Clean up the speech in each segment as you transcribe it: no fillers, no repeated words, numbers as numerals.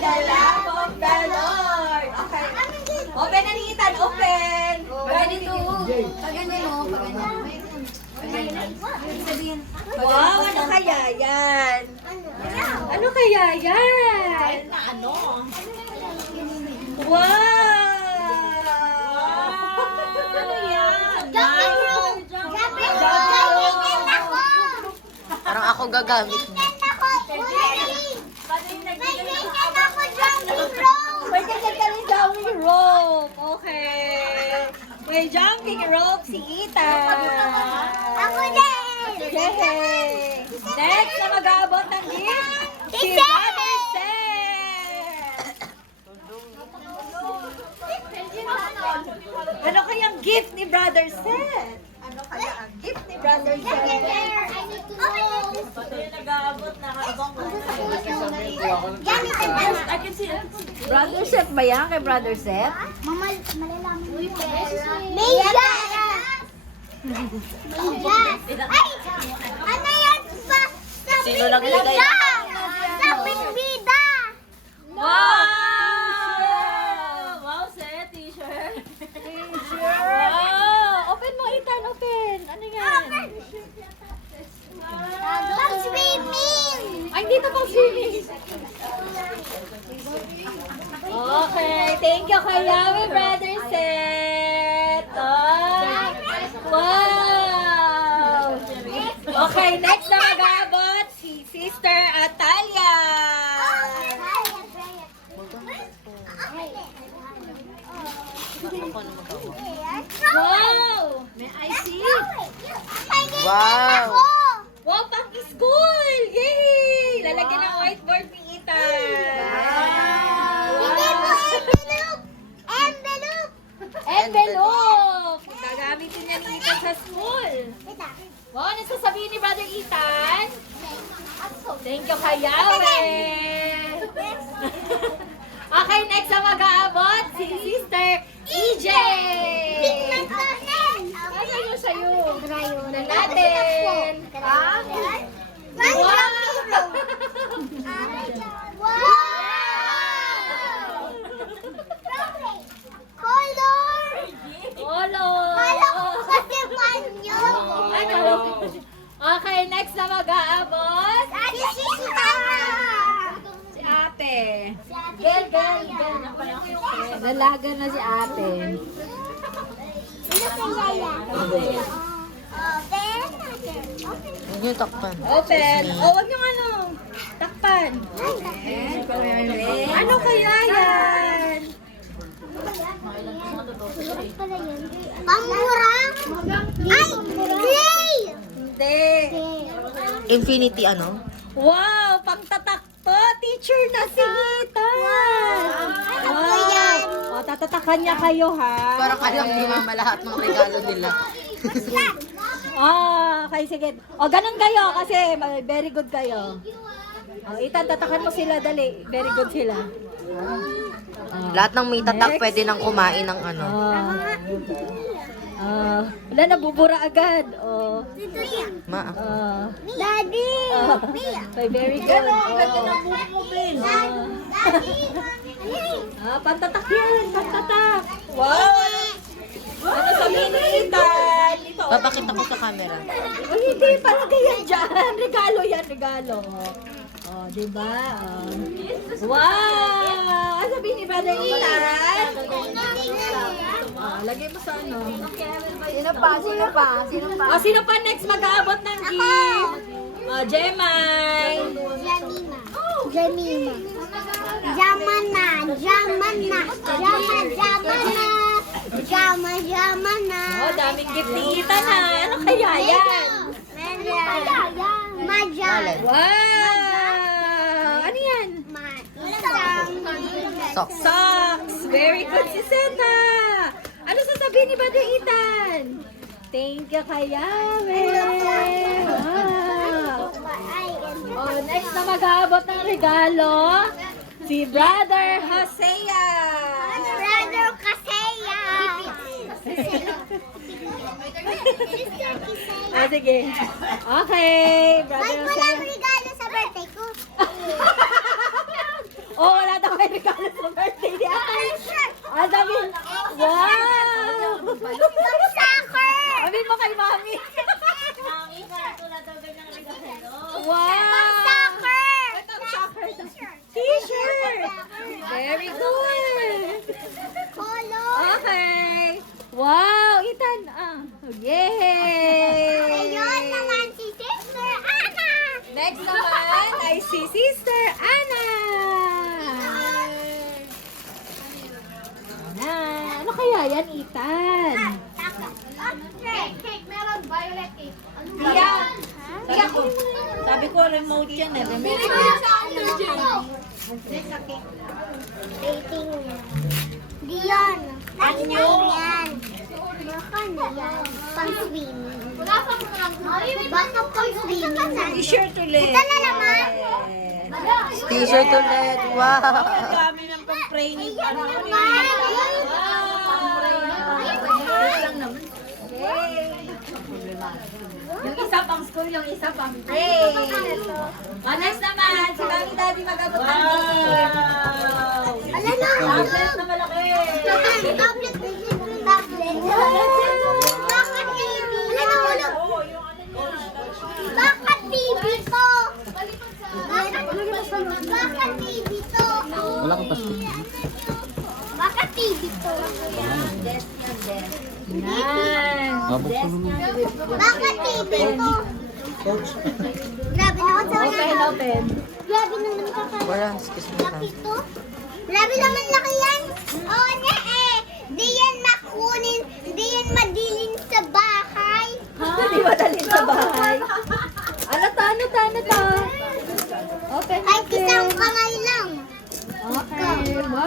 the love of the Lord. Okay. Open na ni Ethan, open. Ready to... Paganyan mo, paganyan. Wow, ano kaya yan? Ano kaya yan? Ano? Wow! Ano yan? Parang ako gagamit mo. May kanya jumping rope. Okay. May jumping rope si Ethan. Ako din! Yay! Next na mag-aabot ng gift, si Brother Seth. Ano kayang gift ni Brother Seth? Ano kaya ang gift ni Brother Seth? Brother Seth ba yan kay Brother Seth? Malalaman mo yung Meja! Ay! Ano yan pa? Sino naglagay? Sa bida! Wow! Wow, set, t-shirt. Wow! Open mo, Ethan, open. Ano yan? Pag swimming! Ay, dito pang swimming. Okay, thank you kay Yahweh, Brother Seth. Oh, wow! Okay, next na mag-aabot si Sister Atalia. Wow! May I see? Wow! Wow, pang school! Yay! Lalagyan ng whiteboard ni Ethan. Envelope! Gagamitin niya ni Ethan sa school. Wow, ano sasabihin ni Brother Ethan? Thank you kay Yahweh. Okay, next na mag-aabot si Sister EJ. Asan yung sa'yo? Na natin. Ha? Okay, next na mag-aabot si ate. Girl. Dalaga na si ate. Yun yung takpan. Open. Oh, wag yung ano. Takpan. Ano kaya yan? Pamura? Ay! Clay! Hindi. Infinity ano? Wow, pangtatakto. Teacher na si Ethan. Wow. O, tatatakan niya kayo, ha? Parang alam ni Mama lahat ng regalo nila. Okay, sige. O, ganun kayo kasi very good kayo. O, Ethan, tatakan mo sila, dali. Very good sila. Lahat ng may tatak Next. pwede nang kumain ng ano. Wala, nabubura agad. Oh. Ma. Daddy! Okay, very good. Pantatak yan, pantatak. Wow! Ano sabihin ni Ethan? Dito. Papakita ko sa camera. Oh, hindi, palagay yan dyan. Regalo yan, regalo. Oh, diba? Wow! Ano sabihin ni Brother Ethan? Lagay mo sa ano. Sino pa? Sino pa next mag-aabot ng gift? Jemay. Jamima. Jamana. Oh, daming gift ni Ethan, ha? Ano kaya yan? Majan. Wow! Ano yan? Socks. Socks! Very good si Seta! Ano sasabihin ni Brother Ethan? Thank you kay Yahweh! Wow! Oh, next na mag-aabot ng regalo, si Brother Hosea! Brother Kaseya. Sige. Okay, Brother Wala Hosea. regalo sa birthday ko. Oh, wala daw Next naman ay si Sister Anna. Ano kaya yan, Ethan? Cake, meron violet cake. Tia. Tia, Sabi ko, remote yan eh. Remote. bili ko yan sa Under Dating niya. Diyan. Anyo. Yan. Baka na yan. Pang swimming. Wala pang baka pang swimming. T-shirt ulit. Ito na naman. T-shirt ulit. Wow. Ang dami ng pang-training. Ano Yung isa pang school, yung isa pang pray. Next naman, si Mami Daddy mag-abot ng gift. Ala na. Tablet na malaki. Tablet. Tablet. Baka TV. Wala na ulog. Baka TV to. Baka TV to. Wala kang pasko. Baka TV to. Yan. Mabok ko naman. Baka TV to. Grabe naman sa Okay, wala. open. Grabe naman kakaya. Wala, excuse me. Laki to. Grabe naman laki yan. Oo na eh. Di yan makunin. Di yan madilin sa bahay. Hindi ba dalhin sa bahay? Ano ta? Open Kahit natin. isang kamay lang. Okay, wow!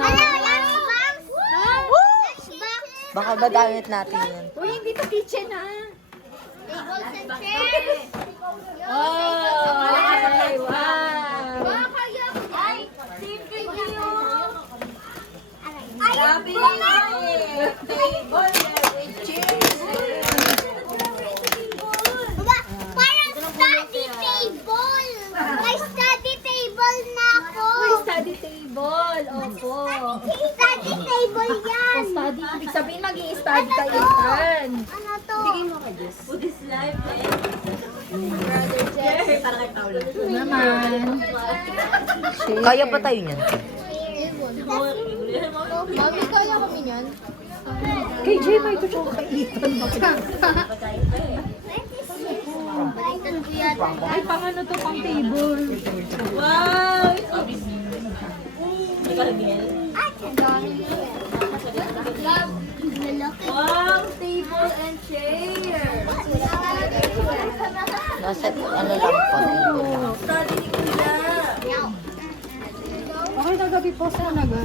Ano, lunchbox? Lunchbox? Baka madamit natin yan. Uy, hindi to kitchen ha. Tables and chairs. Oh, ay, wow! Ay, simple yun. Ay, Sabi bumet. table, cheers. Diba, parang study table. May study table na ako. Uy, study table. Opo. Study table yan. Study. Ibig sabihin, mag-i-study ka, Ethan. Ano to? Buddhist life eh. Naman. Kaya pa tayo niyan. Mami, kaya kami yan. Kay Jay, may ito siya kay Ethan. Ay, pang ano to, pang table. Wow! Wow, table and chair. Nasa ano lang po. Study ni Kuya. Okay, nagabi po sa naga.